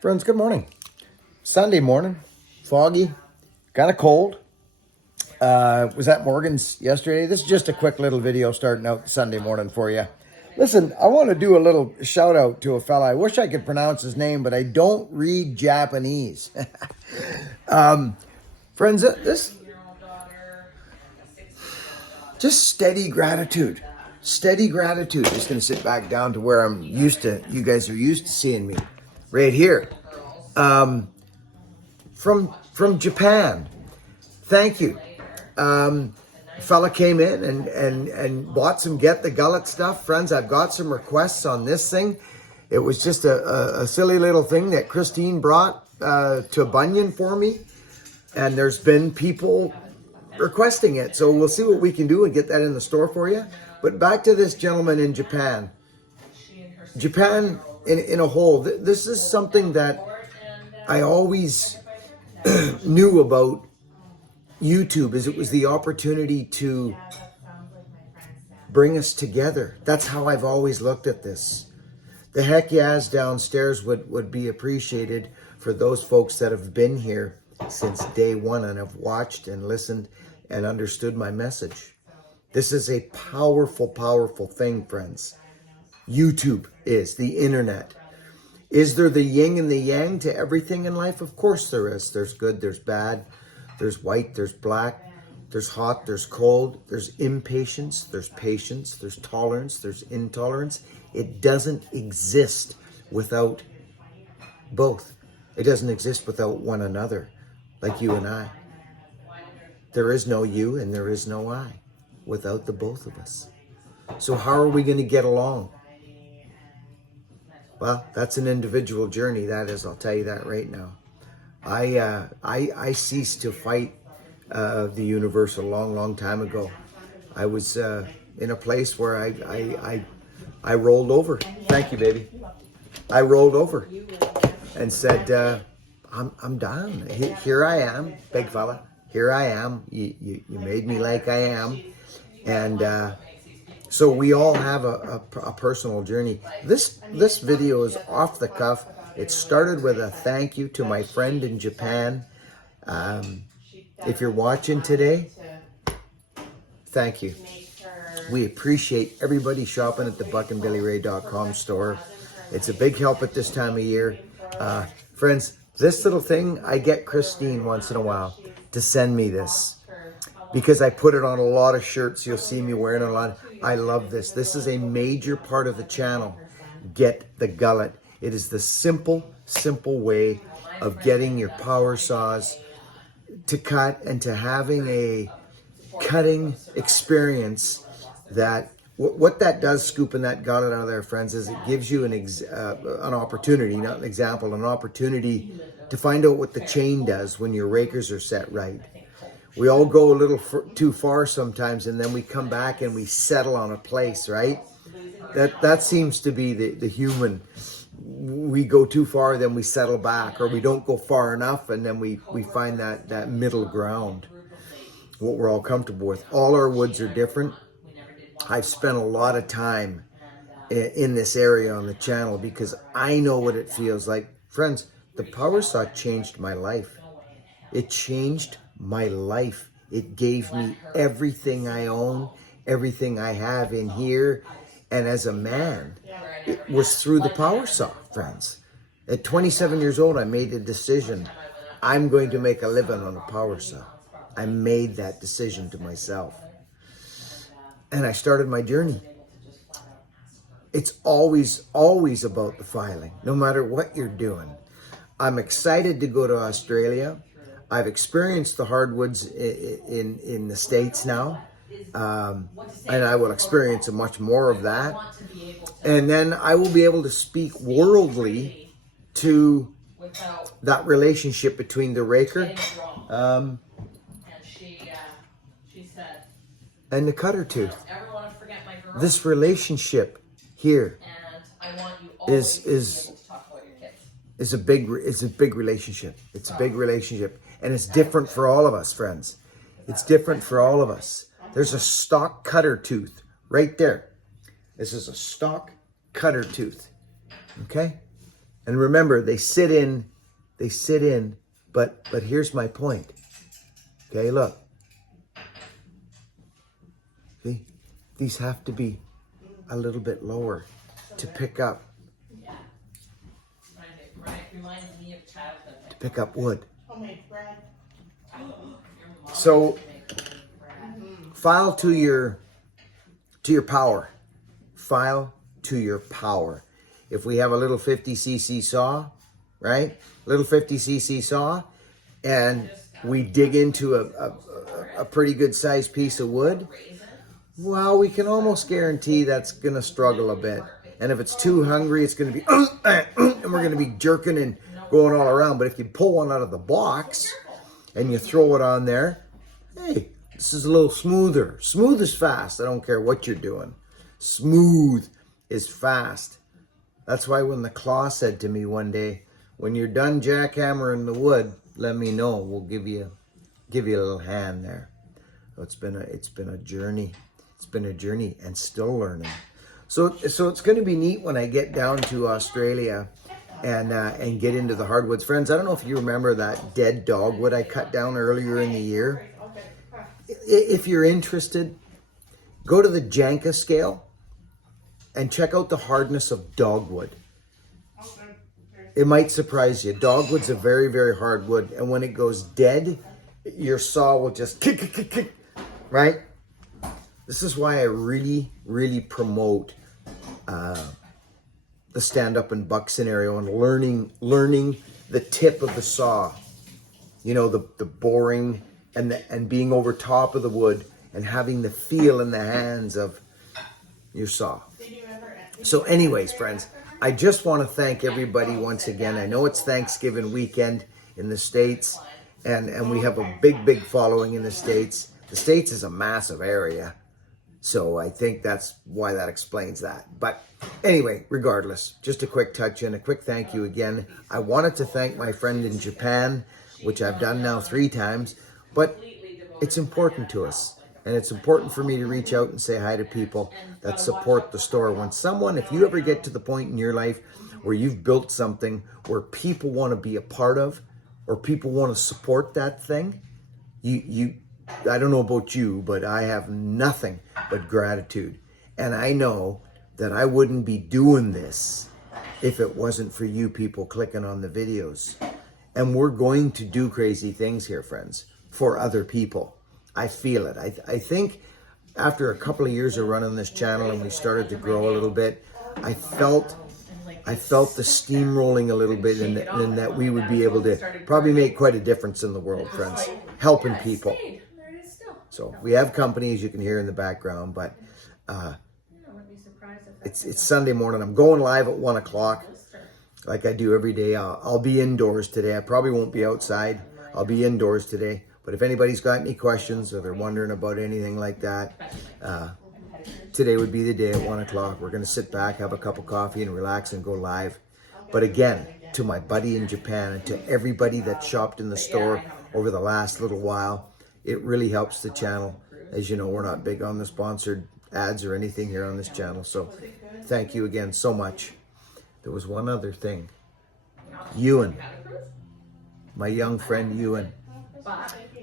Friends, good morning. Sunday morning, foggy, kind of cold. Was at Morgan's yesterday. This is just a quick little video starting out Sunday morning for you. Listen, I want to do a little shout out to a fella. I wish I could pronounce his name, but I don't read Japanese. Friends, this just steady gratitude. Steady gratitude. Just going to sit back down to where I'm used to. You guys are used to seeing me. Right here. From Japan. Thank you. Fella came in and bought some Get the Gullet stuff. Friends, I've got some requests on this thing. It was just a silly little thing that Christine brought to Bunyan for me. And there's been people requesting it. So we'll see what we can do and get that in the store for you. But back to this gentleman in Japan. Japan in a whole, this is something that I always knew about YouTube, is it was the opportunity to bring us together. That's how I've always looked at this. The heck yeahs downstairs would be appreciated for those folks that have been here since day one and have watched and listened and understood my message. This is a powerful, powerful thing, friends. YouTube is the internet. Is there the yin and the yang to everything in life? Of course there is. There's good, there's bad, there's white, there's black, there's hot, there's cold, there's impatience, there's patience, there's tolerance, there's intolerance. It doesn't exist without both. It doesn't exist without one another, like you and I. There is no you and there is no I without the both of us. So how are we going to get along? Well, that's an individual journey, that is, I'll tell you that right now. I ceased to fight the universe a long, long time ago. I was in a place where I rolled over. Thank you, baby. I rolled over and said, I'm done. Here I am, big fella. Here I am. You made me like I am. And so we all have a personal journey. This video is off the cuff. It started with a thank you to my friend in Japan. If you're watching today, thank you. We appreciate everybody shopping at the buckandbillyray.com store. It's a big help at this time of year. Friends, this little thing, I get Christine once in a while to send me this, because I put it on a lot of shirts. You'll see me wearing a lot. I love this. This is a major part of the channel. Get the Gullet. It is the simple way of getting your power saws to cut and to having a cutting experience. That what that does, scooping that gullet out of there, friends, is it gives you an opportunity, not an example, an opportunity to find out what the chain does when your rakers are set right. We all go a little too far sometimes, and then we come back and we settle on a place, right? That seems to be the human. We go too far, then we settle back, or we don't go far enough, and then we find that middle ground, what we're all comfortable with. All our woods are different. I've spent a lot of time in this area on the channel because I know what it feels like. Friends, the power saw changed my life. It changed my life. It gave me everything I own, everything I have in here. And as a man, it was through the power saw, friends. At 27 years old, I made a decision. I'm going to make a living on a power saw. I made that decision to myself. And I started my journey. It's always about the filing, no matter what you're doing. I'm excited to go to Australia. I've experienced the hardwoods in the States now, and I will experience much more of that. And then I will be able to speak worldly to that relationship between the raker and the cutter tooth. This relationship here is a big relationship. It's a big relationship. And it's different for all of us, friends. It's different for all of us. There's a stock cutter tooth right there. This is a stock cutter tooth. Okay? And remember, they sit in, but here's my point. Okay, look. See, these have to be a little bit lower to pick up. To pick up wood. So file to your power. File to your power. If we have a little 50cc saw, right? Little 50cc saw, and we dig into a pretty good sized piece of wood, well, we can almost guarantee that's going to struggle a bit. And if it's too hungry, it's going to be, and we're going to be jerking and going all around. But if you pull one out of the box and you throw it on there, hey, this is a little smoother. Smooth is fast. I don't care what you're doing. Smooth is fast. That's why when the Claw said to me one day, when you're done jackhammering the wood, let me know. We'll give you a little hand there. So it's been a journey. It's been a journey and still learning. So it's going to be neat when I get down to Australia and get into the hardwoods. Friends, I don't know if you remember that dead dogwood I cut down earlier in the year. If you're interested, go to the Janka scale and check out the hardness of dogwood. It might surprise you. Dogwood's a very, very hard wood. And when it goes dead, your saw will just kick, right? This is why I really, really promote the stand-up and buck scenario and learning the tip of the saw. You know, the boring and being over top of the wood and having the feel in the hands of your saw. So anyways, friends, I just want to thank everybody once again. I know it's Thanksgiving weekend in the States, and we have a big following in the States. The States is a massive area, so I think that's why that explains that. But anyway, regardless, just a quick touch in, a quick thank you again. I wanted to thank my friend in Japan, which I've done now 3 times, but it's important to us. And it's important for me to reach out and say hi to people that support the store. When someone, if you ever get to the point in your life where you've built something where people want to be a part of, or people want to support that thing, I don't know about you, but I have nothing but gratitude. And I know that I wouldn't be doing this if it wasn't for you people clicking on the videos. And we're going to do crazy things here, friends, for other people. I feel it. I think after a couple of years of running this channel and we started to grow a little bit, I felt the steam rolling a little bit, and that we would be able to probably make quite a difference in the world, friends, helping people. So we have company, as you can hear in the background, but it's Sunday morning. I'm going live at 1 o'clock like I do every day. I'll be indoors today. I probably won't be outside. I'll be indoors today. But if anybody's got any questions or they're wondering about anything like that, today would be the day at 1 o'clock. We're going to sit back, have a cup of coffee, and relax and go live. But again, to my buddy in Japan and to everybody that shopped in the store over the last little while, it really helps the channel. As you know, we're not big on the sponsored ads or anything here on this channel. So thank you again so much. There was one other thing. Ewan, my young friend Ewan.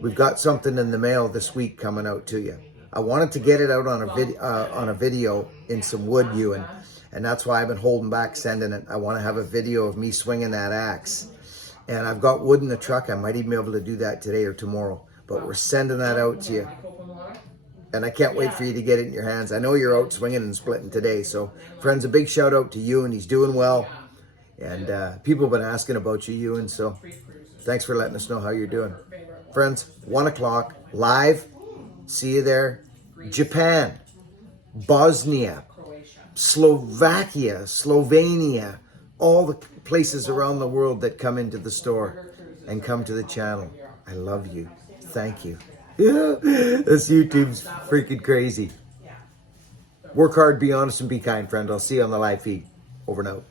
We've got something in the mail this week coming out to you. I wanted to get it out on a video in some wood, Ewan, and that's why I've been holding back sending it. I want to have a video of me swinging that axe, and I've got wood in the truck. I might even be able to do that today or tomorrow, but we're sending that out to you, and I can't wait for you to get it in your hands. I know you're out swinging and splitting today, so friends, a big shout out to Ewan. He's doing well, and people have been asking about you, Ewan, so thanks for letting us know how you're doing. Friends, 1 o'clock, live. See you there. Japan, Bosnia, Slovakia, Slovenia, all the places around the world that come into the store and come to the channel. I love you. Thank you. This YouTube's freaking crazy. Work hard, be honest, and be kind, friend. I'll see you on the live feed. Over and out.